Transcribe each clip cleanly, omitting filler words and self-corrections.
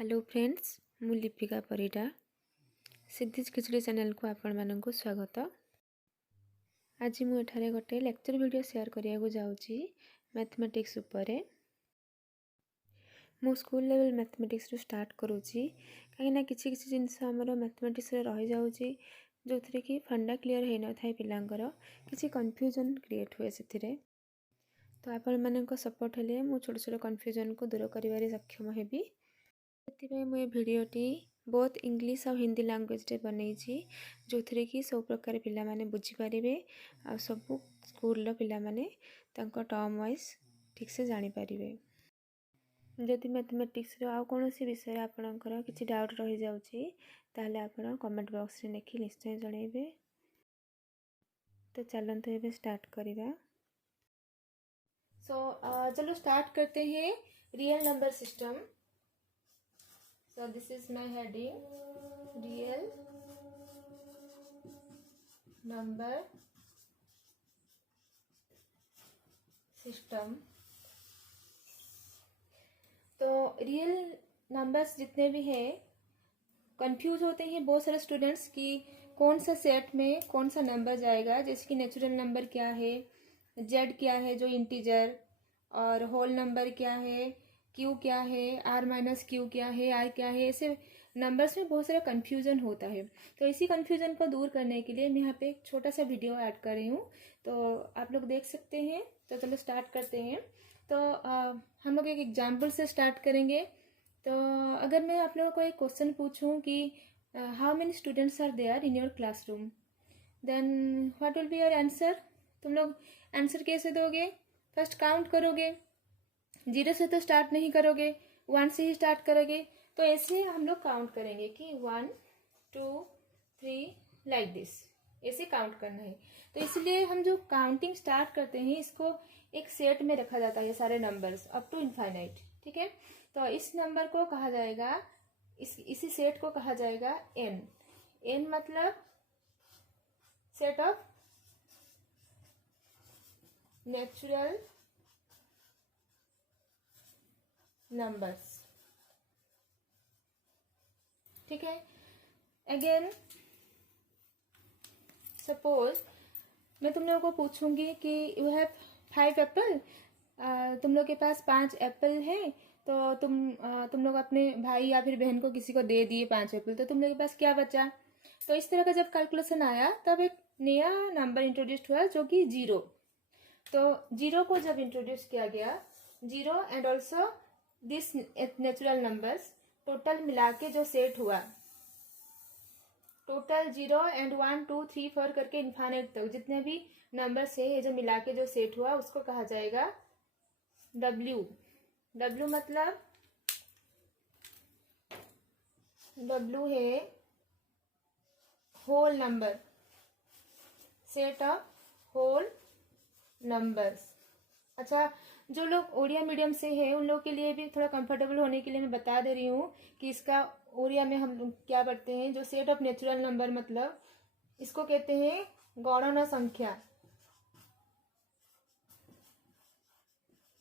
Hello friends, मु लिपिका परिडा सिद्धीज खिचड़ी channel को आपण मानक स्वागत। आज मुझे गोटे लेक्चर वीडियो शेयर करने को जाऊँगी मैथमेटिक्स उपरे। मु स्कूल लेवल मैथमेटिक्स स्टार्ट करुँची कहीं किसी किसी जिनस आमर मैथमेटिक्स रही जाऊँगी जो थी कि फंडा क्लीयर हो न था पिलांकर किसी कन्फ्यूजन क्रिएट हुए से। तो आपण मानक सपोर्ट हेले मु छोट छोट कन्फ्यूजन को दूर कर सक्षम हेबी। से मुझे भिडटी बहुत इंग्लिश और हिंदी लैंग्वेज रे बनई जो थी कि सब प्रकार पिला माने बुझीपारे आ सब स्कूल पिला माने तांको टर्म वाइज ठीक से जानी पारिबे। जदि मैथमेटिक्स रो आ कौन सी विषय आपणकर किसी डाउट रही जाउची ताहले आपण कमेंट बॉक्स रे लिखि निश्चय जणाइबे। तो चलंतु एबे स्टार्ट करिबा। चलो स्टार्ट करते हैं real number system. So this is my heading, real number system। तो रियल नंबर्स जितने भी हैं कंफ्यूज होते हैं बहुत सारे स्टूडेंट्स कि कौन सा सेट में कौन सा नंबर जाएगा। जैसे कि नेचुरल नंबर क्या है, जेड क्या है जो इंटीजर, और होल नंबर क्या है, क्यू क्या है, आर माइनस क्यू क्या है, आर क्या है। ऐसे नंबर्स में बहुत सारा कन्फ्यूजन होता है। तो इसी कन्फ्यूजन को दूर करने के लिए मैं यहाँ पे एक छोटा सा वीडियो ऐड कर रही हूँ, तो आप लोग देख सकते हैं। तो चलो स्टार्ट करते हैं। तो हम लोग एक एग्जाम्पल से स्टार्ट करेंगे। तो अगर मैं आप लोगों को एक क्वेश्चन पूछूं कि how many students are there in your classroom, then what will be your answer. तुम लोग आंसर कैसे दोगे? फर्स्ट काउंट करोगे, 0 से तो स्टार्ट नहीं करोगे, 1 से ही स्टार्ट करोगे। तो ऐसे हम लोग काउंट करेंगे कि 1 2 3 लाइक दिस, ऐसे काउंट करना है। तो इसलिए हम जो काउंटिंग स्टार्ट करते हैं इसको एक सेट में रखा जाता है, सारे नंबर्स अप टू इनफाइनाइट। ठीक है, तो इस नंबर को कहा जाएगा, इसी सेट को कहा जाएगा एन। एन मतलब सेट ऑफ नेचुरल नंबर्स। ठीक है, अगेन सपोज मैं तुम लोगों को पूछूंगी कि यू हैव 5 एप्पल, तुम लोग के पास 5 एप्पल है। तो तुम लोग अपने भाई या फिर बहन को किसी को दे दिए 5 एप्पल, तो तुम लोग के पास क्या बचा? तो इस तरह का जब कैलकुलेशन आया तब एक नया नंबर इंट्रोड्यूस हुआ जो कि 0। तो 0 को जब इंट्रोड्यूस किया गया, 0 and also this natural numbers total मिला के जो सेट हुआ, टोटल 0 एंड 1 2 3 4 करके इन्फाइनाइट तक जितने भी नंबर्स है ये जो मिला के जो सेट हुआ उसको कहा जाएगा W। W मतलब W है whole number, set of whole numbers. अच्छा, जो लोग ओडिया मीडियम से है उन लोग के लिए भी थोड़ा कंफर्टेबल होने के लिए मैं बता दे रही हूँ कि इसका ओडिया में हम लोग क्या पढ़ते हैं। जो सेट ऑफ नेचुरल नंबर मतलब इसको कहते हैं गणना संख्या।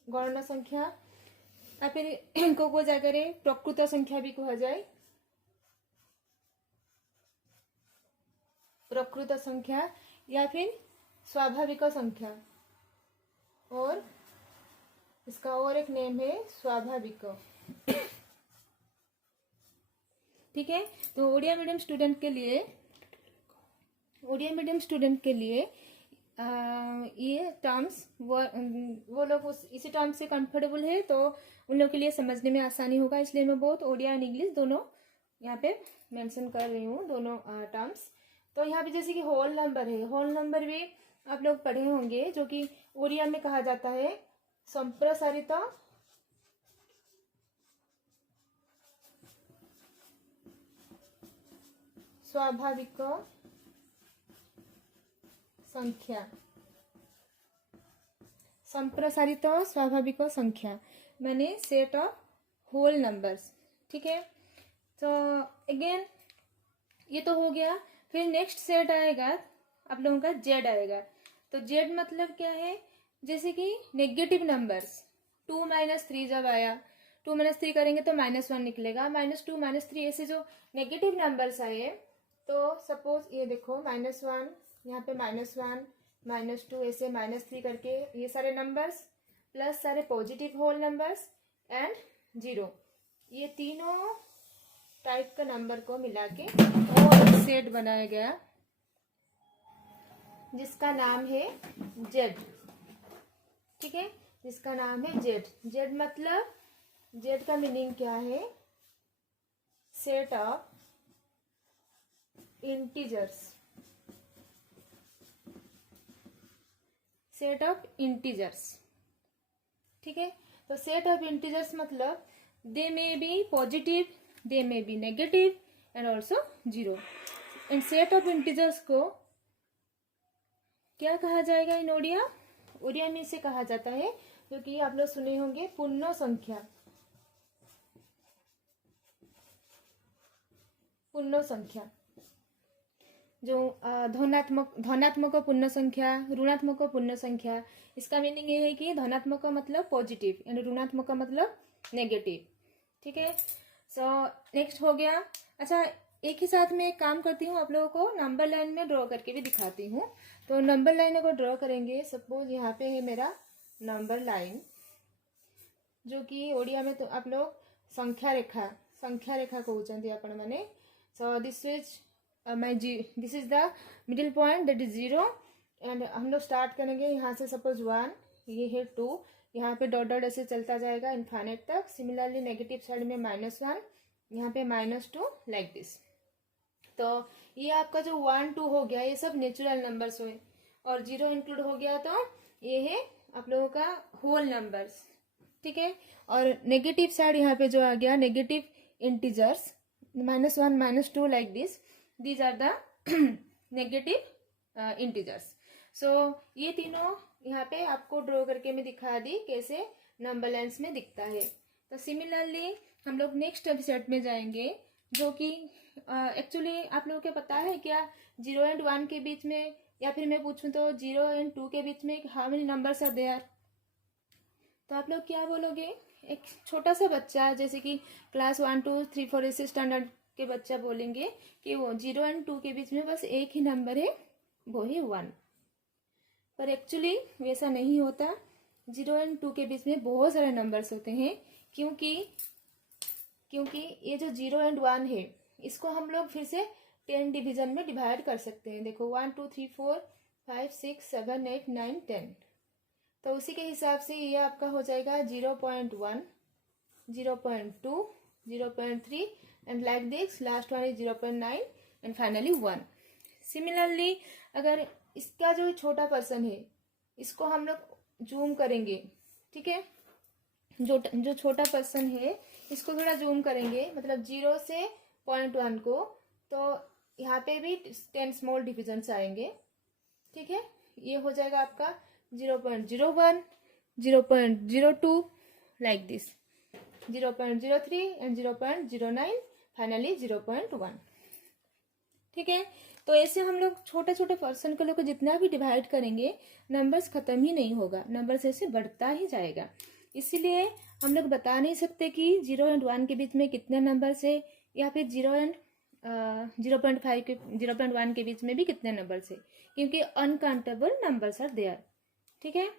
गणना संख्या या फिर इनको को जाकर प्रकृत संख्या भी कहा जाए, प्रकृत संख्या या फिर स्वाभाविक संख्या, और इसका और एक नेम है स्वाभाविक। ठीक है, तो ओडिया मीडियम स्टूडेंट के लिए ये टर्म्स वो लोग इसी टर्म से कंफर्टेबल है तो उन लोग के लिए समझने में आसानी होगा। इसलिए मैं बहुत ओडिया एंड इंग्लिश दोनों यहाँ पे मेंशन कर रही हूँ, दोनों टर्म्स। तो यहाँ पे जैसे कि होल नंबर है, होल नंबर भी आप लोग पढ़े होंगे जो कि ओडिया में कहा जाता है संप्रसारित स्वाभाविक संख्या। संप्रसारित स्वाभाविक संख्या माने सेट ऑफ होल नंबर्स। ठीक है, तो अगेन ये तो हो गया। फिर नेक्स्ट सेट आएगा आप लोगों का जेड आएगा। तो जेड मतलब क्या है? जैसे कि नेगेटिव नंबर्स 2 - 3 जब आया 2 - 3 करेंगे तो -1 निकलेगा। -2 -3 ऐसे जो नेगेटिव नंबर्स आए, तो सपोज ये देखो -1, यहाँ पे -1 -2 ऐसे -3 करके ये सारे नंबर्स प्लस सारे पॉजिटिव होल नंबर्स एंड 0, ये तीनों टाइप का नंबर को मिला के और एक सेट बनाया गया जिसका नाम है जेड। ठीक है, जिसका नाम है जेड। जेड मतलब, जेड का मीनिंग क्या है? Set of integers. Set of integers. ठीक है, तो सेट ऑफ इंटीजर्स मतलब they may be positive, they may be negative and also 0। इन सेट ऑफ इंटीजर्स को क्या कहा जाएगा इन ओडिया? ओडिया में से कहा जाता है, क्योंकि आप लोग सुने होंगे पूर्ण संख्या। पूर्ण संख्या जो धनात्मक पूर्ण संख्या, ऋणात्मक पूर्ण संख्या, इसका मीनिंग ये है कि धनात्मक का मतलब पॉजिटिव एंड ऋणात्मक का मतलब नेगेटिव। ठीक है, सो नेक्स्ट हो गया। अच्छा, एक ही साथ में एक काम करती हूँ, आप लोगों को नंबर लाइन में ड्रॉ करके भी दिखाती हूँ। तो नंबर लाइन अगर ड्रॉ करेंगे, सपोज यहाँ पे है मेरा नंबर लाइन, जो कि ओडिया में तो आप लोग संख्या रेखा कहते आपण माने। So this is the middle point, that is 0। And हम लोग स्टार्ट करेंगे यहाँ से, सपोज 1, ये है 2, यहाँ पे डॉट डॉट ऐसे चलता जाएगा इनफाइनाइट तक। सिमिलरली नेगेटिव साइड में -1, यहाँ पे -2, लाइक दिस। तो ये आपका जो 1 2 हो गया, ये सब नेचुरल नंबर्स हुए, और 0 इंक्लूड हो गया तो ये है आप लोगों का होल नंबर्स। ठीक है, और नेगेटिव साइड यहाँ पे जो आ गया negative integers, -1 -2 like this, these are the negative integers. So ये तीनों यहाँ पे आपको ड्रॉ करके मैं दिखा दी कैसे नंबर लाइन्स में दिखता है। तो सिमिलरली हम लोग नेक्स्ट एपिसोड में जाएंगे, जो कि एक्चुअली आप लोगों को पता है क्या 0 एंड 1 के बीच में, या फिर मैं पूछूं तो 0 एंड 2 के बीच में how many numbers are there? तो आप लोग क्या बोलोगे? एक छोटा सा बच्चा, जैसे कि क्लास 1 2 3 4 ऐसे स्टैंडर्ड के बच्चा बोलेंगे कि वो 0 एंड 2 के बीच में बस एक ही नंबर है, वो है 1। पर एक्चुअली वैसा नहीं होता। 0 एंड 2 के बीच में बहुत सारे नंबर्स होते हैं, क्योंकि ये जो 0 एंड 1 है, इसको हम लोग फिर से 10 डिवीजन में डिवाइड कर सकते हैं। देखो 1 2 3 4 5 6 7 8 9 10। तो उसी के हिसाब से ये आपका हो जाएगा 0.1, 0.2, 0.3 and like this. Last one is 0.9 and finally 1। Similarly अगर इसका जो छोटा पर्सन है, इसको हम लोग जूम करेंगे। ठीक है, जो छोटा पर्सन है इसको थोड़ा जूम करेंगे, मतलब 0 से 0.1 को, तो यहाँ पे भी 10 स्मॉल डिविजन्स आएंगे। ठीक है, ये हो जाएगा आपका 0.01, 0.02 लाइक दिस, 0.03 एंड 0.09, फाइनली 0.1। ठीक है, तो ऐसे हम लोग छोटे छोटे पर्सन को लोग जितना भी डिवाइड करेंगे, नंबर्स खत्म ही नहीं होगा, नंबर्स ऐसे बढ़ता ही जाएगा। इसीलिए हम लोग बता नहीं सकते कि 0 एंड 1 के बीच में कितने नंबर्स है, या फिर 0 एंड 0.5 के 0.1 के बीच में भी कितने नंबर्स है, क्योंकि अनकाउंटेबल नंबर्स आर देयर। ठीक है,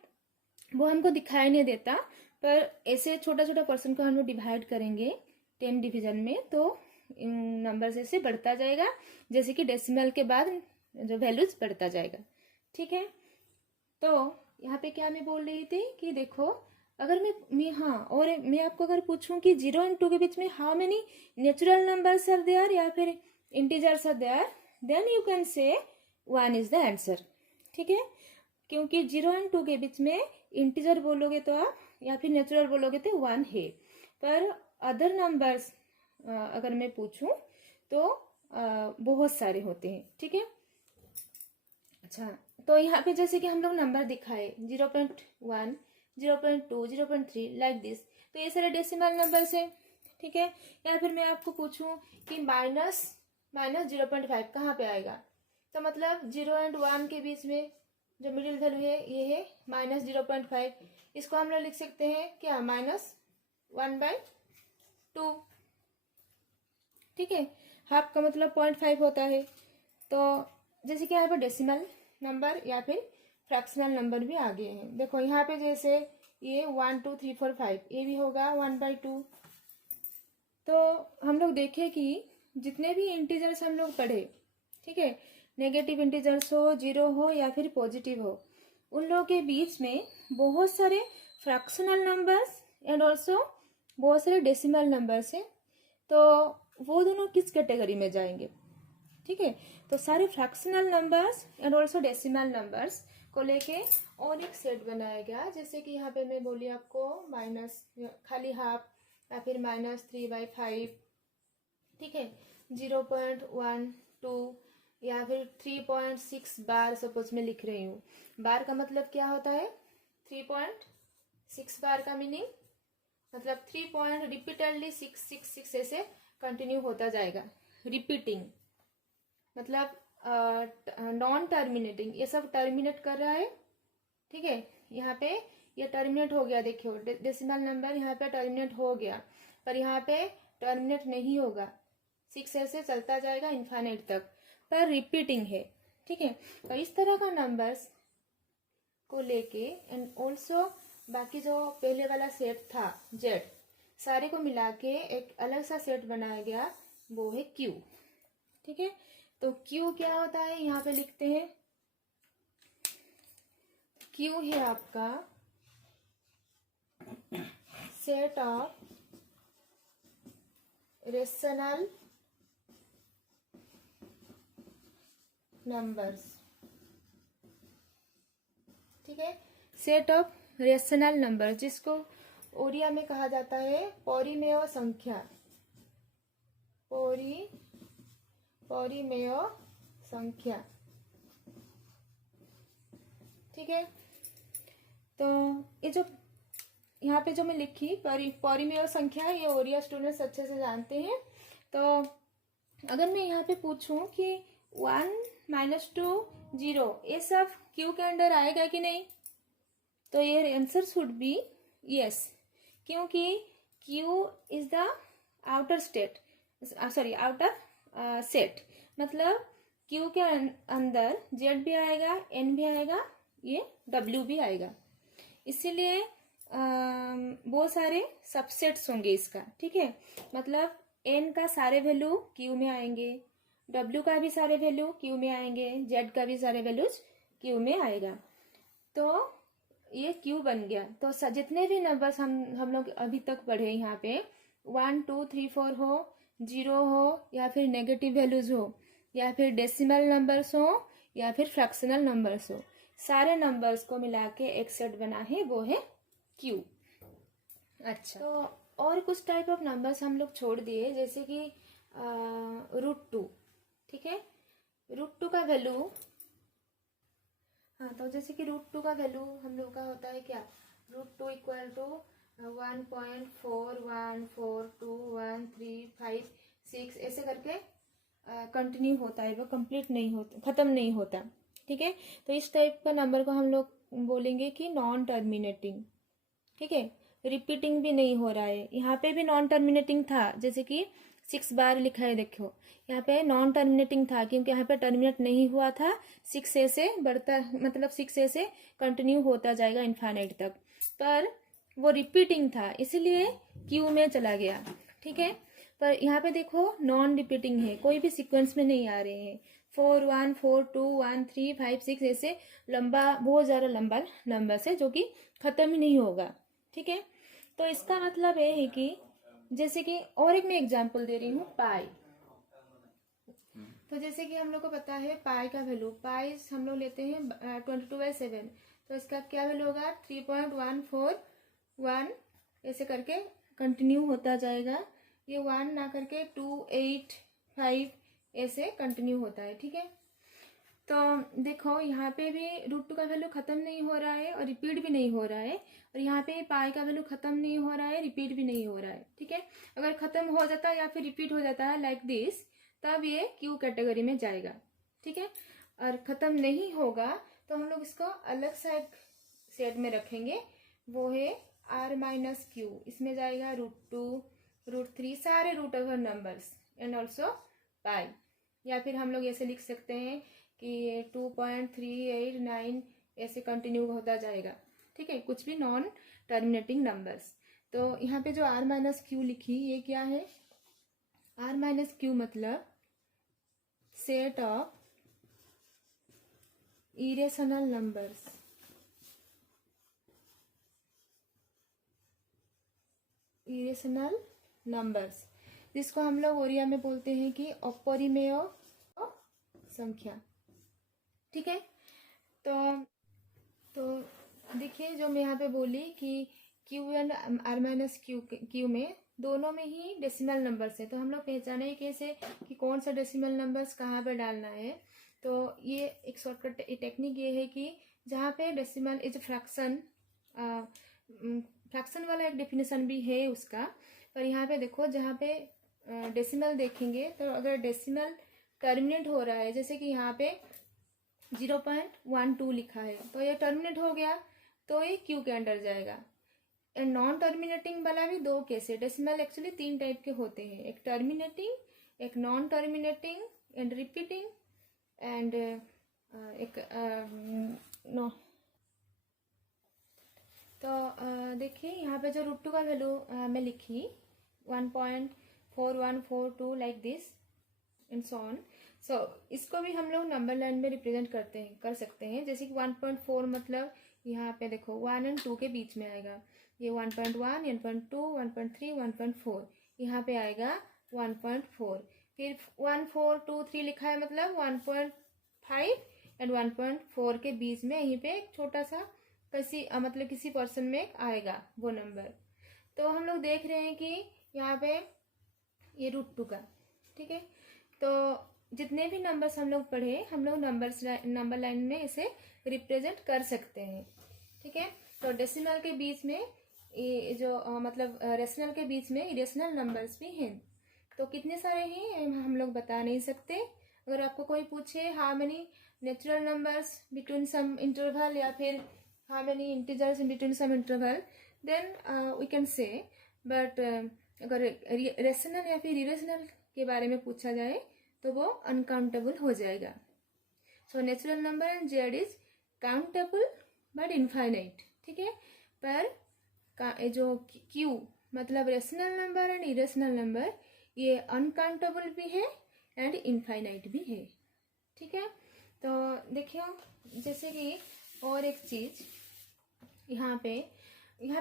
वो हमको दिखाई नहीं देता, पर ऐसे छोटा छोटा पर्सन को हम लोग डिवाइड करेंगे 10 डिवीजन में, तो नंबर्स ऐसे बढ़ता जाएगा, जैसे कि डेसिमल के बाद जो वैल्यूज बढ़ता जाएगा। ठीक है, तो यहाँ पे क्या मैं बोल रही थी कि देखो, अगर और मैं आपको अगर पूछूं कि 0 एंड 2 के बीच में how many natural numbers are there या फिर integers are there, then you can say 1 is the answer. ठीक है, क्योंकि 0 एंड 2 के बीच में इंटीजर बोलोगे तो आप, या फिर नेचुरल बोलोगे तो 1 है, पर अदर नंबर्स अगर मैं पूछूं तो बहुत सारे होते हैं। ठीक है, अच्छा, तो यहाँ पे जैसे कि हम लोग नंबर दिखाए 0.1, 0.2, 0.3 लाइक दिस, तो ये सारे डेसिमल नंबर्स है। ठीक है, या फिर मैं आपको पूछूं कि माइनस 0.5 कहाँ पे आएगा, तो मतलब 0 एंड 1 के बीच में जो मिडिल वैल्यू है ये है -0.5। इसको हम लोग लिख सकते हैं क्या, 1/2, ठीक है। हाफ का मतलब 0.5 होता है। तो जैसे कि यहाँ पे डेसिमल नंबर या फिर फ्रैक्शनल नंबर भी आगे हैं। देखो यहाँ पे जैसे ये 1 2 3 4 5 ये भी होगा 1/2। तो हम लोग देखें कि जितने भी इंटीजर्स हम लोग पढ़े, ठीक है, नेगेटिव इंटीजर्स हो, जीरो हो या फिर पॉजिटिव हो, उन लोगों के बीच में बहुत सारे फ्रैक्शनल नंबर्स एंड ऑल्सो बहुत सारे डेसिमल नंबर्स हैं। तो वो दोनों किस कैटेगरी में जाएंगे, ठीक है। तो सारे fractional numbers and also decimal numbers को लेके और एक सेट बनाया गया। जैसे कि यहाँ पे मैं बोली आपको माइनस खाली हाफ या फिर -3/5, ठीक है, 0.12 या फिर 3.6 बार सपोज मैं लिख रही हूँ। बार का मतलब क्या होता है? 3.6 बार का मीनिंग मतलब 3 पॉइंट रिपीटेडली 666 ऐसे कंटिन्यू होता जाएगा। रिपीटिंग मतलब नॉन टर्मिनेटिंग, ये सब टर्मिनेट कर रहा है, ठीक है। यहाँ पे ये टर्मिनेट हो गया, देखियो डेसिमल नंबर यहाँ पे टर्मिनेट हो गया, पर यहाँ पे टर्मिनेट नहीं होगा, 6 ऐसे चलता जाएगा इनफाइनाइट तक, पर रिपीटिंग है, ठीक है। तो इस तरह का नंबर्स को लेके एंड ऑल्सो बाकी जो पहले वाला सेट था जेड, सारे को मिला के एक अलग सा सेट बनाया गया, वो है क्यू, ठीक है। तो क्यू क्या होता है यहाँ पे लिखते हैं। क्यू है आपका सेट ऑफ रेशनल नंबर्स, ठीक है, सेट ऑफ रेशनल नंबर, जिसको ओरिया में कहा जाता है पौरीमेय संख्या, पौरीमेय संख्या, ठीक है। तो ये जो यहाँ पे जो मैं लिखी पौरीमेय संख्या, ये ओरिया स्टूडेंट्स अच्छे से जानते हैं। तो अगर मैं यहाँ पे पूछूं कि 1 -2 0 ये सब क्यू के अंडर आएगा कि नहीं, तो ये आंसर शुड बी यस, क्योंकि Q is the outer state, sorry outer set, मतलब क्यू के अंदर जेड भी आएगा, एन भी आएगा, ये डब्ल्यू भी आएगा, इसीलिए बहुत सारे सबसेट्स होंगे इसका, ठीक है। मतलब एन का सारे वैल्यू क्यू में आएंगे, डब्ल्यू का भी सारे वैल्यू क्यू में आएंगे, जेड का भी सारे वैल्यूज क्यू में आएगा। तो ये क्यू बन गया। तो जितने भी नंबर्स हम लोग अभी तक पढ़े यहाँ पे 1 2 3 4 हो, 0 हो या फिर नेगेटिव वैल्यूज हो या फिर डेसिमल नंबर्स हो या फिर फ्रैक्शनल नंबर्स हो, सारे नंबर्स को मिला के एक सेट बना है, वो है क्यू। अच्छा, तो और कुछ टाइप ऑफ नंबर्स हम लोग छोड़ दिए, जैसे कि √2, ठीक है। √2 का वैल्यू, हाँ, तो जैसे कि √2 का वैल्यू हम लोग का होता है क्या, √2 = 1.41421356 ऐसे करके कंटिन्यू होता है, वो कंप्लीट नहीं होता, खत्म नहीं होता, ठीक है। तो इस टाइप का नंबर को हम लोग बोलेंगे कि नॉन टर्मिनेटिंग, ठीक है। रिपीटिंग भी नहीं हो रहा है, यहाँ पे भी नॉन टर्मिनेटिंग था, जैसे कि 6 बार लिखा है, देखो यहाँ पे नॉन टर्मिनेटिंग था क्योंकि यहाँ पे टर्मिनेट नहीं हुआ था, 6 से बढ़ता, मतलब 6 से कंटिन्यू होता जाएगा इनफाइनाइट तक, पर वो रिपीटिंग था इसीलिए क्यू में चला गया, ठीक है। पर यहाँ पे देखो नॉन रिपीटिंग है, कोई भी सीक्वेंस में नहीं आ रहे हैं, 4 1 4 2 1 3 5 6 ऐसे लंबा, बहुत ज़्यादा लंबा नंबर है जो कि खत्म ही नहीं होगा, ठीक है। तो इसका मतलब ये है कि जैसे कि और एक मैं एग्जांपल दे रही हूँ, पाई। तो जैसे कि हम लोग को पता है पाई का वैल्यू, पाई हम लोग लेते हैं 22/7, तो इसका क्या वैल्यू होगा 3.141 ऐसे करके कंटिन्यू होता जाएगा, ये 1 ना करके 2 8 5 ऐसे कंटिन्यू होता है, ठीक है। तो देखो यहाँ पे भी √2 का वैल्यू खत्म नहीं हो रहा है और रिपीट भी नहीं हो रहा है, और यहाँ पे पाई का वैल्यू खत्म नहीं हो रहा है, रिपीट भी नहीं हो रहा है, ठीक है। अगर खत्म हो जाता है या फिर रिपीट हो जाता है लाइक दिस, तब ये क्यू कैटेगरी में जाएगा, ठीक है। और खत्म नहीं होगा तो हम लोग इसको अलग सा एक सेट में रखेंगे, वो है आर माइनस क्यू, इसमें जाएगा √2, √3, सारे root over numbers and also pi. या फिर हम लोग ऐसे लिख सकते हैं कि 2.389 ऐसे कंटिन्यू होता जाएगा। ठीक है, कुछ भी नॉन टर्मिनेटिंग नंबर्स। तो यहाँ पे जो आर माइनस क्यू लिखी, ये क्या है? आर माइनस क्यू मतलब set of irrational numbers. Irrational numbers जिसको हम लोग ओरिया में बोलते हैं कि अपरिमेय संख्या। ठीक है, तो देखिए जो मैं यहाँ पे बोली कि Q and R minus Q में दोनों में ही डेसिमल नंबर्स है, तो हम लोग पहचाने कैसे कि कौन सा डेसिमल नंबर्स कहाँ पे डालना है। तो ये एक शॉर्टकट टेक्निक ये है कि जहाँ पे डेसिमल इज फ्रैक्शन, फ्रैक्शन वाला एक डेफिनेशन भी है उसका, पर यहाँ पे देखो जहाँ पे डेसिमल देखेंगे तो अगर डेसिमल टर्मिनेट हो रहा है, जैसे कि यहाँ पे 0.12 लिखा है तो ये टर्मिनेट हो गया तो ये क्यू के अंडर जाएगा। एंड नॉन टर्मिनेटिंग वाला भी दो केस है। डेसिमल एक्चुअली 3 टाइप के होते हैं, एक टर्मिनेटिंग, एक non terminating and repeating and एक नो। तो देखिए यहाँ पे जो √2 का वैल्यू मैं लिखी 1.4142 like this and so on. So इसको भी हम लोग नंबर लाइन में रिप्रेजेंट कर सकते हैं। जैसे कि 1.4 मतलब यहाँ पे देखो 1 और 2 के बीच में आएगा, ये 1.1, 1.2, 1.3, 1.4, यहाँ पे आएगा 1.4। फिर 1, 4, 2, 3 लिखा है मतलब 1.5 एंड 1.4 के बीच में यहीं पे एक छोटा सा मतलब किसी पर्सन में आएगा वो नंबर। तो हम लोग देख रहे हैं कि यहाँ पे ये √2 का, ठीक है। तो जितने भी नंबर्स हम लोग पढ़े, हम लोग नंबर लाइन में इसे रिप्रेजेंट कर सकते हैं। ठीक है, तो डेसिमल के बीच में ये जो मतलब रेशनल के बीच में इरेशनल नंबर्स भी हैं। तो कितने सारे हैं हम लोग बता नहीं सकते। अगर आपको कोई पूछे how many natural numbers between some interval या फिर how many integers in between some interval, then we can say. But अगर रेशनल या फिर इरेशनल के बारे में पूछा जाए तो वो अनकाउंटेबल हो जाएगा। So natural number and Z is countable but infinite. ठीक है, पर जो क्यू मतलब rational number and irrational number ये अनकाउंटेबल भी है एंड इनफाइनाइट भी है। ठीक है, तो देखिए जैसे कि और एक चीज यहाँ पे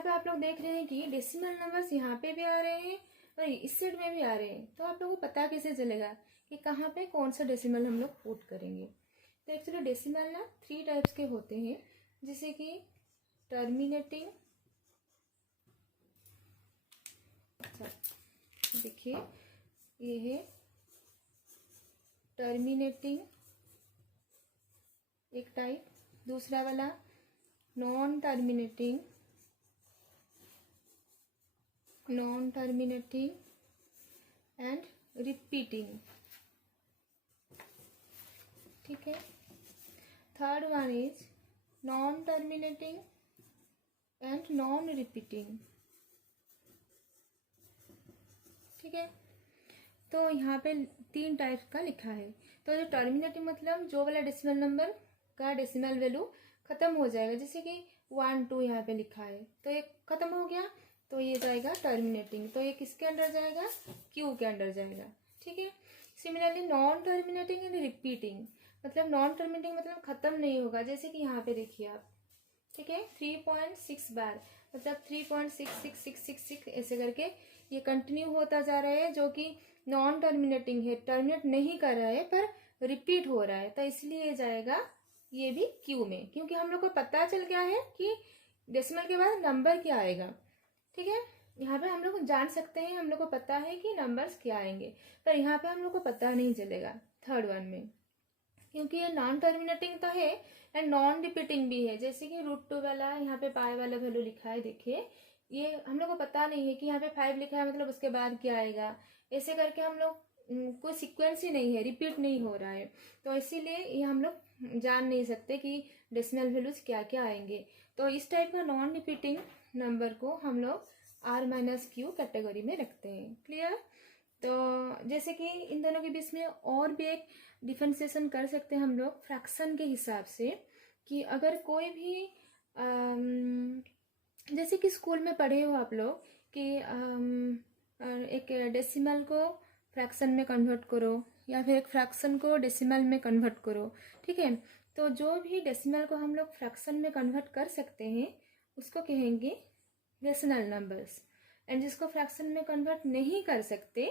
आप लोग देख रहे हैं कि डेसिमल नंबर्स यहाँ पे भी आ रहे हैं और इस साइड में भी आ रहे हैं। तो आप लोगों को पता कैसे चलेगा कि कहाँ पे कौन सा डेसिमल हम लोग पुट करेंगे। तो एक्चुअली डेसिमल ना 3 टाइप्स के होते हैं, जैसे कि टर्मिनेटिंग, देखिए ये है टर्मिनेटिंग एक टाइप, दूसरा वाला नॉन टर्मिनेटिंग एंड रिपीटिंग। ठीक है, third one is non terminating and non repeating. ठीक है, तो यहाँ पे 3 टाइप का लिखा है। तो जो टर्मिनेटिंग मतलब जो वाला डेसिमल नंबर का डेसिमल वैल्यू खत्म हो जाएगा, जैसे कि 1, 2 यहाँ पे लिखा है तो ये खत्म हो गया तो ये जाएगा टर्मिनेटिंग। तो ये किसके अंडर जाएगा? क्यू के अंडर जाएगा। ठीक है, similarly non terminating and repeating मतलब नॉन टर्मिनेटिंग मतलब खत्म नहीं होगा, जैसे कि यहाँ पे देखिए आप। ठीक है, 3.6 बार मतलब 3.6666 ऐसे करके ये कंटिन्यू होता जा रहा है, जो कि नॉन टर्मिनेटिंग है, टर्मिनेट नहीं कर रहा है पर रिपीट हो रहा है। तो इसलिए ये जाएगा ये भी क्यू में, क्योंकि हम लोग को पता चल गया है कि डेसिमल के बाद नंबर क्या आएगा। ठीक है, यहाँ पे हम लोग जान सकते हैं, हम लोग को पता है कि नंबर्स क्या आएंगे, पर यहाँ पे हम लोग को पता नहीं चलेगा थर्ड वन में, क्योंकि ये नॉन टर्मिनेटिंग तो है एंड नॉन रिपीटिंग भी है। जैसे कि √2 वाला यहाँ पे पाई वाला वैल्यू लिखा है, देखिए ये हम लोग को पता नहीं है कि यहाँ पे 5 लिखा है मतलब उसके बाद क्या आएगा। ऐसे करके हम लोग कोई सीक्वेंस ही नहीं है, रिपीट नहीं हो रहा है, तो इसीलिए ये हम लोग जान नहीं सकते कि डेसिमल वैल्यूज क्या क्या आएंगे। तो इस टाइप का नॉन रिपीटिंग नंबर को हम लोग आर माइनस क्यू कैटेगरी में रखते हैं। क्लियर? तो जैसे कि इन दोनों के बीच में और भी एक डिफरेंशिएशन कर सकते हैं हम लोग फ्रैक्शन के हिसाब से, कि अगर कोई भी जैसे कि स्कूल में पढ़े हो आप लोग कि एक डेसिमल को फ्रैक्शन में कन्वर्ट करो या फिर एक फ्रैक्शन को डेसिमल में कन्वर्ट करो। ठीक है, तो जो भी डेसिमल को हम लोग फ्रैक्शन में कन्वर्ट कर सकते हैं उसको कहेंगे रेशनल नंबर्स, एंड जिसको फ्रैक्शन में कन्वर्ट नहीं कर सकते,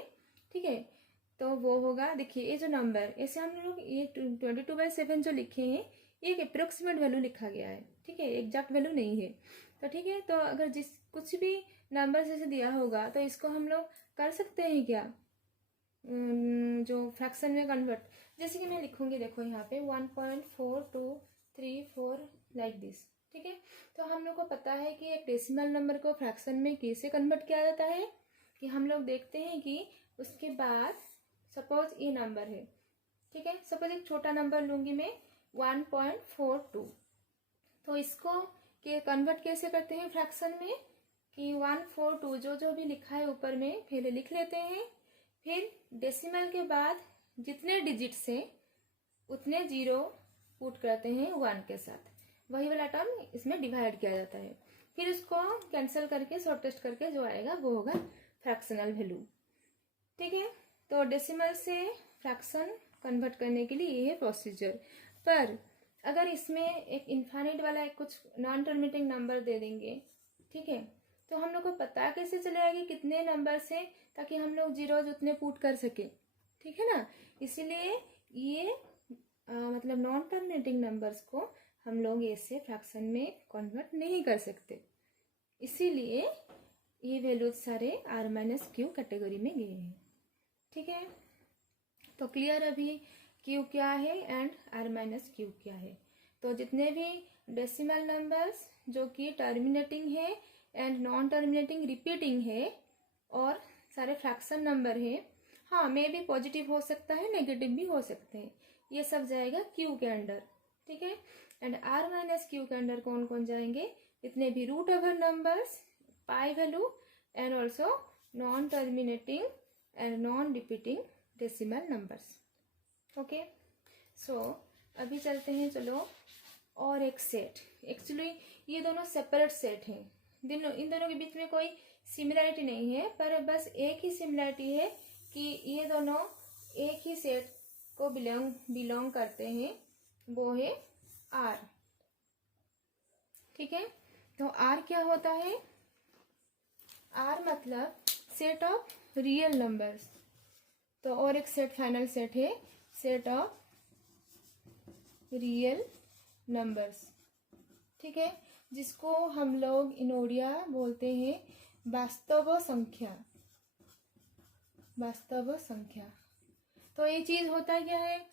ठीक है, तो वो होगा, देखिए ये जो नंबर ऐसे हम लोग ये 22/7 जो लिखे हैं ये एक अप्रोक्सीमेट वैल्यू लिखा गया है। ठीक है, एग्जैक्ट वैल्यू नहीं है। तो ठीक है, तो अगर जिस कुछ भी नंबर जैसे दिया होगा तो इसको हम लोग कर सकते हैं क्या, जो फ्रैक्शन में कन्वर्ट, जैसे कि मैं लिखूंगी, देखो यहाँ पे 1.4234 लाइक दिस। ठीक है, तो हम लोग को पता है कि एक डेसिमल नंबर को फ्रैक्शन में कैसे कन्वर्ट किया जाता है, कि हम लोग देखते हैं कि उसके बाद सपोज ये नंबर है, ठीक है, सपोज एक छोटा नंबर लूंगी मैं 1.42, तो इसको के कन्वर्ट कैसे करते हैं फ्रैक्शन में, कि 142 जो भी लिखा है ऊपर में पहले लिख लेते हैं, फिर डेसिमल के बाद जितने डिजिट्स हैं उतने जीरो पुट करते हैं 1 के साथ, वही वाला टर्म इसमें डिवाइड किया जाता है, फिर उसको कैंसिल करके शॉर्टेस्ट करके जो आएगा वो होगा फ्रैक्शनल वैल्यू। ठीक है, तो डेसिमल से फ्रैक्शन कन्वर्ट करने के लिए ये है प्रोसीजर। पर अगर इसमें एक इनफाइनाइट वाला एक कुछ नॉन टर्मिनेटिंग नंबर दे देंगे, ठीक है, तो हम लोग को पता कैसे चलेगा कि कितने नंबर से, ताकि हम लोग जीरोज उतने पुट कर सके। ठीक है ना, इसीलिए ये मतलब नॉन टर्मिनेटिंग नंबर्स को हम लोग ऐसे फ्रैक्शन में कन्वर्ट नहीं कर सकते, इसीलिए ये वैल्यूज सारे आर माइनस क्यू कैटेगरी में गए हैं। ठीक है, तो क्लियर अभी क्यू क्या है एंड आर माइनस क्यू क्या है। तो जितने भी डेसिमल नंबर्स जो कि टर्मिनेटिंग है एंड नॉन टर्मिनेटिंग रिपीटिंग है और सारे फ्रैक्शन नंबर है, हाँ मे भी पॉजिटिव हो सकता है नेगेटिव भी हो सकते हैं, ये सब जाएगा क्यू के अंडर। ठीक है, एंड आर माइनस क्यू के अंडर कौन कौन जाएंगे, इतने भी root over numbers, pi value and also non terminating and non repeating decimal numbers. Okay, so अभी चलते हैं, चलो और एक सेट। एक्चुअली ये दोनों सेपरेट सेट हैं, इन दोनों के बीच में कोई सिमिलरिटी नहीं है, पर बस एक ही सिमिलरिटी है कि ये दोनों एक ही सेट को बिलोंग करते हैं, वो है आर। ठीक है, तो आर क्या होता है, आर मतलब सेट ऑफ रियल नंबर्स। तो और एक सेट फाइनल सेट है सेट ऑफ रियल नंबर्स। ठीक है, जिसको हम लोग इन ओडिया बोलते हैं वास्तव संख्या, वास्तव संख्या। तो ये चीज होता क्या है,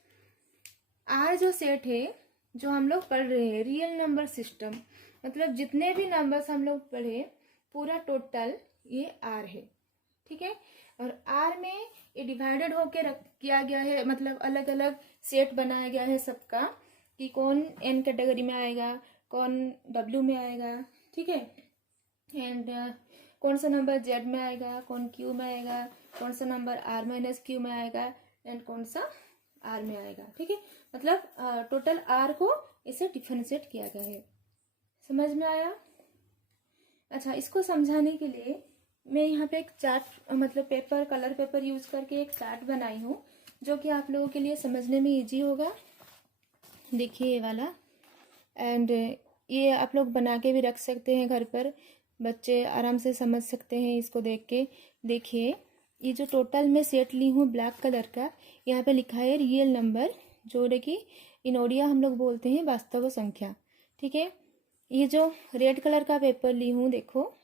आर जो सेट है जो हम लोग पढ़ रहे हैं रियल नंबर सिस्टम, मतलब जितने भी नंबर्स हम लोग पढ़े पूरा टोटल ये आर है। ठीक है, और आर में ये डिवाइडेड होके किया गया है, मतलब अलग अलग सेट बनाया गया है सबका, कि कौन एन कैटेगरी में आएगा, कौन डब्ल्यू में आएगा। ठीक है, एंड कौन सा नंबर जेड में आएगा, कौन क्यू में आएगा, कौन सा नंबर आर माइनस क्यू में आएगा एंड कौन सा आर में आएगा। ठीक है, मतलब टोटल आर को इसे डिफरेंशिएट किया गया है। समझ में आया? अच्छा, इसको समझाने के लिए मैं यहाँ पे एक चार्ट, मतलब पेपर, कलर पेपर यूज करके एक चार्ट बनाई हूँ, जो कि आप लोगों के लिए समझने में इजी होगा। देखिए ये वाला, एंड ये आप लोग बना के भी रख सकते हैं घर पर, बच्चे आराम से समझ सकते हैं इसको देख के। देखिए ये जो टोटल मैं सेट ली हूँ ब्लैक कलर का, यहाँ पे लिखा है रियल नंबर, जो कि इन ओडिया हम लोग बोलते हैं वास्तव संख्या। ठीक है, ये जो रेड कलर का पेपर ली हूँ देखो,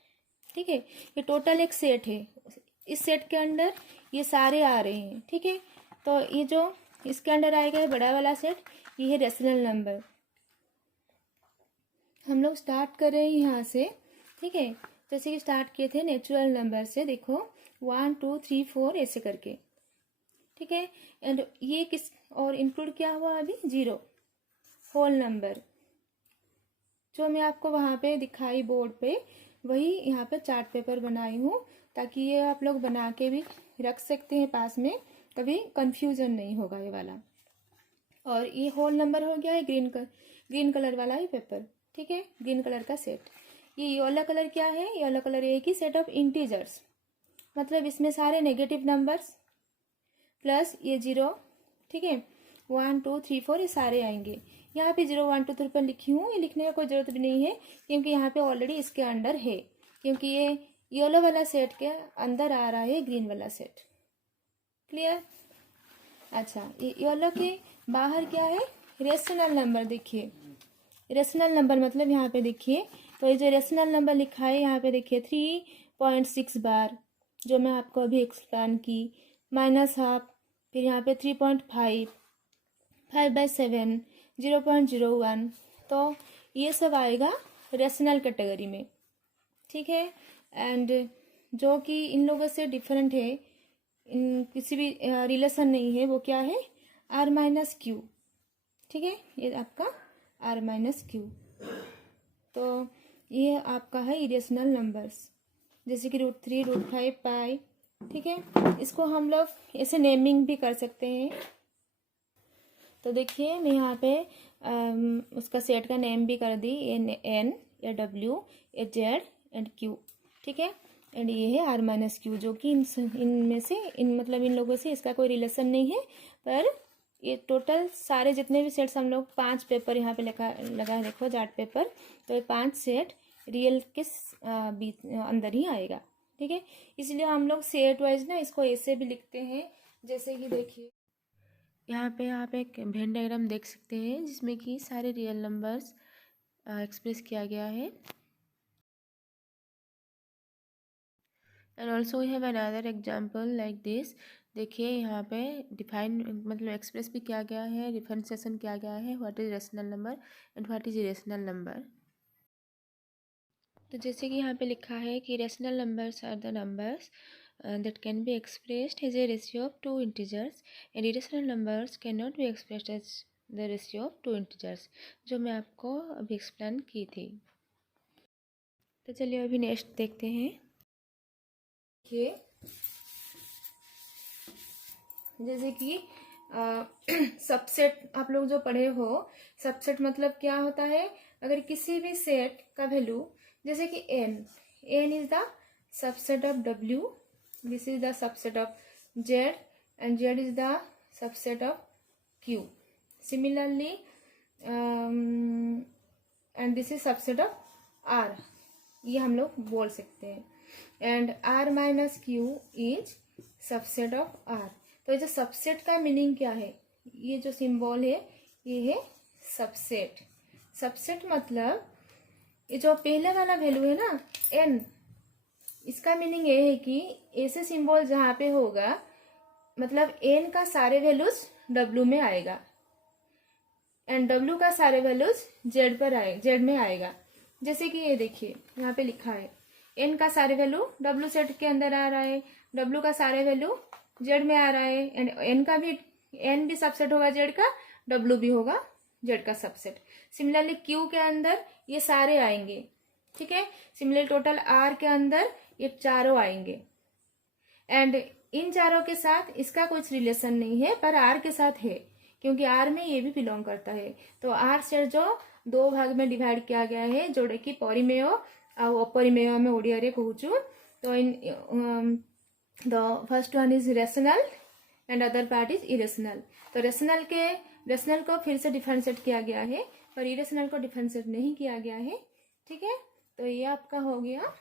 ठीक है, ये टोटल एक सेट है, इस सेट के अंदर ये सारे आ रहे हैं। ठीक है, तो ये जो इसके अंदर आएगा बड़ा वाला सेट, ये है रेशनल नंबर। हम लोग स्टार्ट कर रहे हैं यहाँ से। ठीक है, जैसे कि स्टार्ट किए थे नेचुरल नंबर से, देखो 1 2 3 4 ऐसे करके। ठीक है, एंड ये किस और इंक्लूड क्या हुआ अभी, जीरो, होल नंबर, जो मैं आपको वहाँ पे दिखाई बोर्ड पे, वही यहाँ पे चार्ट पेपर बनाई हूँ, ताकि ये आप लोग बना के भी रख सकते हैं पास में, कभी कंफ्यूजन नहीं होगा ये वाला। और ये होल नंबर हो गया है ग्रीन कलर वाला ही पेपर, ठीक है, ग्रीन कलर का सेट। ये येलो कलर क्या है? येलो कलर एक ही सेट ऑफ इंटीजर्स, मतलब इसमें सारे नेगेटिव नंबर्स प्लस ये 0, ठीक है, 1 2 3 4 ये सारे आएंगे। यहाँ पे 0 1 2 3 पर लिखी हूँ, ये लिखने का कोई ज़रूरत भी नहीं है, क्योंकि यहाँ पे ऑलरेडी इसके अंडर है, क्योंकि ये येलो वाला सेट के अंदर आ रहा है ग्रीन वाला सेट। क्लियर? अच्छा, ये येलो के बाहर क्या है? Rational number. देखिए रेशनल नंबर मतलब यहाँ पे देखिए, तो ये जो रेशनल नंबर लिखा है यहाँ पे देखिए 3.6 बार, जो मैं आपको अभी एक्सप्लेन की, -½ फिर यहाँ पे 3.5, 5/7, 0.01, तो ये सब आएगा रेशनल कैटेगरी में, ठीक है। एंड जो कि इन लोगों से डिफरेंट है, इन किसी भी रिलेशन नहीं है, वो क्या है? R-Q, ठीक है, ये आपका R-Q। तो ये आपका है इरेशनल नंबर्स, जैसे कि √3, √5, पाई, ठीक है। इसको हम लोग ऐसे नेमिंग भी कर सकते हैं। तो देखिए मैं यहाँ पे उसका सेट का नेम भी कर दी, N, या W, या Z एंड Q, ठीक है। एंड ये है R-Q, जो कि इनमें से मतलब इन लोगों से इसका कोई रिलेशन नहीं है, पर ये टोटल सारे जितने भी सेट्स हम लोग 5 पेपर यहाँ पे लगा है, देखो चार्ट पेपर, तो ये 5 सेट रियल के बीच अंदर ही आएगा, ठीक है। इसलिए हम लोग सेट वाइज ना इसको ऐसे भी लिखते हैं, जैसे कि देखिए यहाँ पे आप एक वेन डायग्राम देख सकते हैं, जिसमें कि सारे रियल नंबर्स एक्सप्रेस किया गया है। And also we have another example like this. देखिए यहाँ पे डिफाइन मतलब एक्सप्रेस भी किया गया है, डिफरेंशिएशन किया गया है, what is rational number and what is irrational number. तो जैसे कि यहाँ पे लिखा है कि rational numbers are the numbers that can be expressed as a ratio of 2 integers and irrational numbers cannot be expressed as the ratio of 2 integers, जो मैं आपको अभी एक्सप्लेन की थी। तो चलिए अभी नेक्स्ट देखते हैं। देखिए जैसे कि सबसेट आप लोग जो पढ़े हो, सबसेट मतलब क्या होता है? अगर किसी भी सेट का वैल्यू, जैसे कि n is the subset of w, this is the subset of z and z is the subset of q. Similarly and this is subset of r, ये हम लोग बोल सकते हैं। And R-Q is subset of r। तो ये जो subset का मीनिंग क्या है? ये जो सिंबल है ये है सबसेट। सबसेट मतलब ये जो पहले वाला वैल्यू है ना n, इसका मीनिंग ये है कि ऐसे सिंबल जहाँ पे होगा मतलब n का सारे वैल्यूज w में आएगा एंड w का सारे वैल्यूज z में आएगा। जैसे कि ये देखिए यहाँ पे लिखा है n का सारे वैल्यू w सेट के अंदर आ रहा है, w का सारे वैल्यू z में आ रहा है, एंड n भी सबसेट होगा z का, w भी होगा z का सबसेट। सिमिलरली q के अंदर ये सारे आएंगे, ठीक है। सिमिलरली टोटल r के अंदर ये चारों आएंगे एंड इन चारों के साथ इसका कुछ रिलेशन नहीं है, पर r के साथ है, क्योंकि r में ये भी बिलोंग करता है। तो r सेट जो 2 भाग में डिवाइड किया गया है, जोड़े की परिमेय और अपरिमेय में ओडिया रे कहूचु। तो in the first one is rational and other part is irrational. तो रेशनल को फिर से डिफरेंशिएट किया गया है, पर इरेशनल को डिफरेंशिएट नहीं किया गया है, ठीक है। तो ये आपका हो गया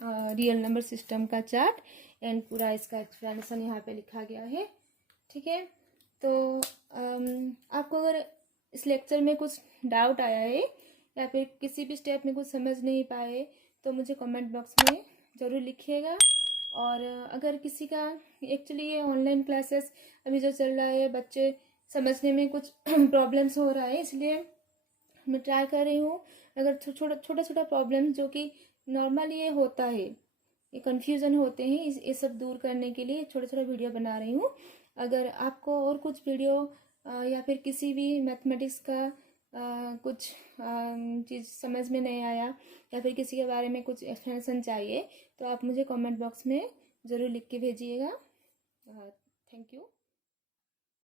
रियल नंबर सिस्टम का चार्ट एंड पूरा इसका एक्सप्लेनेशन यहाँ पे लिखा गया है, ठीक है। तो आपको अगर इस लेक्चर में कुछ डाउट आया है या फिर किसी भी स्टेप में कुछ समझ नहीं पाए तो मुझे कमेंट बॉक्स में ज़रूर लिखिएगा। और अगर किसी का एक्चुअली ये ऑनलाइन क्लासेस अभी जो चल रहा है, बच्चे समझने में कुछ प्रॉब्लम्स हो रहा है, इसलिए मैं ट्राई कर रही हूँ। अगर छोटा प्रॉब्लम जो कि नॉर्मली ये होता है, ये कन्फ्यूज़न होते हैं, ये सब दूर करने के लिए छोटा वीडियो बना रही हूँ। अगर आपको और कुछ वीडियो या फिर किसी भी मैथमेटिक्स का कुछ चीज़ समझ में नहीं आया या फिर किसी के बारे में कुछ एक्सप्लेनेशन चाहिए तो आप मुझे कमेंट बॉक्स में ज़रूर लिख के भेजिएगा। Thank you.